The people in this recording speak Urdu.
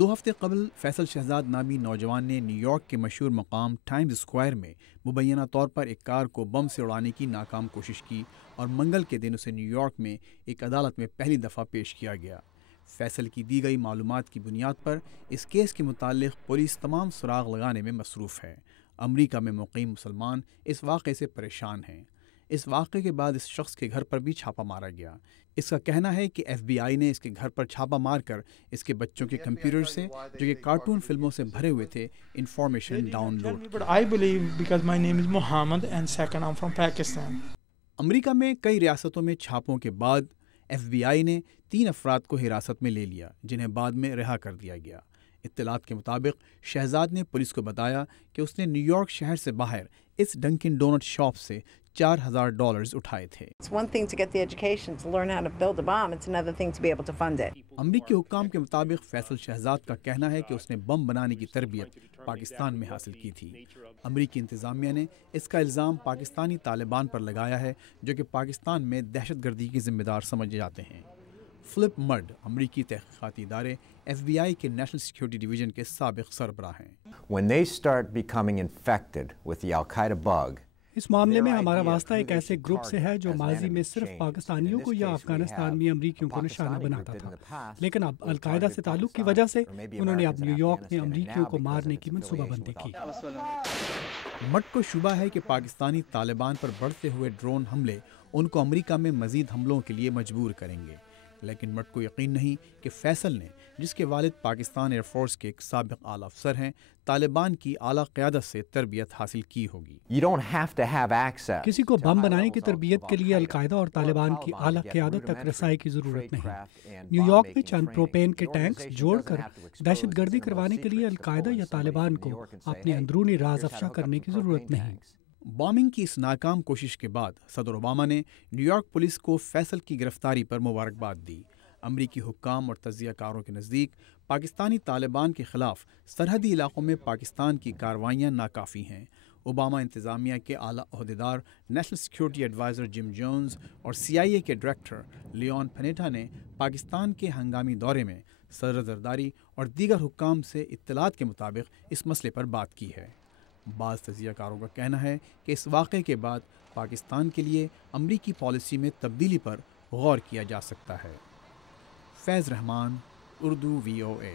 2 ہفتے قبل فیصل شہزاد نامی نوجوان نے نیو یارک کے مشہور مقام ٹائمز اسکوائر میں مبینہ طور پر ایک کار کو بم سے اڑانے کی ناکام کوشش کی اور منگل کے دن اسے نیو یارک میں ایک عدالت میں پہلی دفعہ پیش کیا گیا۔ فیصل کی دی گئی معلومات کی بنیاد پر اس کیس کے متعلق پولیس تمام سراغ لگانے میں مصروف ہے۔ امریکہ میں مقیم مسلمان اس واقعے سے پریشان ہیں۔ اس واقعے کے بعد اس شخص کے گھر پر بھی چھاپا مارا گیا۔ اس کا کہنا ہے کہ ایف بی آئی نے اس کے گھر پر چھاپا مار کر اس کے بچوں کے کمپیوٹر سے، جو کہ کارٹون فلموں سے بھرے ہوئے تھے، انفارمیشن ڈاؤن لوڈ کی۔ امریکہ میں کئی ریاستوں میں چھاپوں کے بعد ایف بی آئی نے 3 افراد کو حراست میں لے لیا، جنہیں بعد میں رہا کر دیا گیا۔ اطلاعات کے مطابق شہزاد نے پولیس کو بتایا کہ اس نے نیو یارک شہر سے باہر اس ڈنکن ڈونٹ شاپ سے $4000 اٹھائے تھے۔ امریکی حکام کے مطابق فیصل شہزاد کا کہنا ہے کہ اس نے بم بنانے کی تربیت پاکستان میں حاصل کی تھی۔ امریکی انتظامیہ نے اس کا الزام پاکستانی طالبان پر لگایا ہے، جو کہ پاکستان میں دہشت گردی کی ذمہ دار سمجھے جاتے ہیں۔ فلپ مرڈ امریکی تحقیقاتی ادارے ایف بی آئی کے نیشنل سیکیورٹی ڈویژن کے سابق سربراہ ہیں۔ اس معاملے میں ہمارا واسطہ ایک ایسے گروپ سے ہے جو ماضی میں صرف پاکستانیوں کو یا افغانستان میں امریکیوں کو نشانہ بناتا تھا، لیکن اب القاعدہ سے تعلق کی وجہ سے انہوں نے اب نیو یارک میں امریکیوں کو مارنے کی منصوبہ بندی کی۔ مٹ کو شبہ ہے کہ پاکستانی طالبان پر بڑھتے ہوئے ڈرون حملے ان کو امریکہ میں مزید حملوں کے لیے مجبور کریں گے، لیکن مٹ کو یقین نہیں کہ فیصل نے، جس کے والد پاکستان ایئر فورس کے ایک سابق اعلیٰ افسر ہیں، طالبان کی اعلیٰ قیادت سے تربیت حاصل کی ہوگی۔ کسی کو بم بنانے کی تربیت کے لیے القاعدہ اور طالبان کی اعلیٰ قیادت تک رسائی کی ضرورت نہیں۔ نیو یارک میں چند پروپین کے ٹینکس جوڑ کر دہشت گردی کروانے کے لیے القاعدہ یا طالبان کو اپنے اندرونی راز افشا کرنے کی ضرورت نہیں۔ بامنگ کی اس ناکام کوشش کے بعد صدر اوباما نے نیو یارک پولیس کو فیصل کی گرفتاری پر مبارکباد دی۔ امریکی حکام اور تجزیہ کاروں کے نزدیک پاکستانی طالبان کے خلاف سرحدی علاقوں میں پاکستان کی کارروائیاں ناکافی ہیں۔ اوباما انتظامیہ کے اعلیٰ عہدیدار، نیشنل سیکیورٹی ایڈوائزر جم جونز اور سی آئی اے کے ڈائریکٹر لیون پینیٹا نے پاکستان کے ہنگامی دورے میں صدر زرداری اور دیگر حکام سے اطلاعات کے مطابق اس مسئلے پر بات کی ہے۔ بعض تجزیہ کاروں کا کہنا ہے کہ اس واقعے کے بعد پاکستان کے لیے امریکی پالیسی میں تبدیلی پر غور کیا جا سکتا ہے۔ فیض رحمان، اردو VOA۔